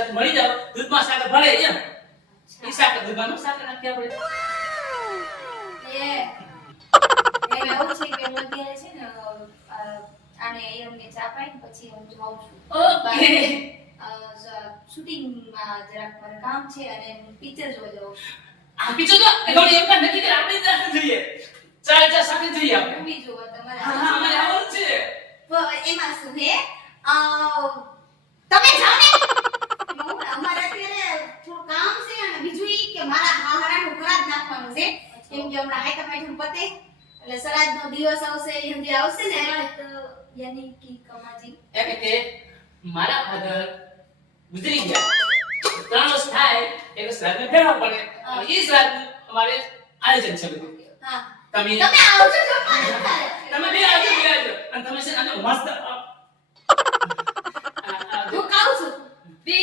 સાથે મળી જાવ દૂધમાં સાકર ભળે એમ ઈ સાકર દૂધમાં સાકર નાખી આપણે એવું છે કે હું અત્યારે છે ને આને એમને ચા પાઈને પછી હું જાઉં છું ઓકે શૂટિંગમાં જરાક મારે કામ છે અને હું પિક્ચર જોવા જાઉં છું આ પીછો તો એવડી એમ પણ નથી કે આપણે જ સાથે જઈએ ચા સાથે જઈએ આપણે મૂવી જોવા તમારે હા મને આવડે છે એમાં શું હે તમે જાઓ ને અમારે અત્યારે થોડું કામ છે અને બીજું ઈ કે મારા હારાનું ખરાબ નાખવાનું છે કેમ કે હમણાં હાઈકમ આઈટમ પતે એટલે સરાદનો દિવસ આવશે એ હજી આવશે ને તો યાની કી કમાજી એટલે કે મારા ફાધર ગુજરી ગયા 3 વર્ષ થાય એટલે શ્રાદ્ધ ફેરવા પડે અને એ શ્રાદ્ધ અમારે આયોજન છે બધું હા તમે આવજો જમવા તમે બે આવજો અને તમે છે અને મસ્ત હું કહું છું બે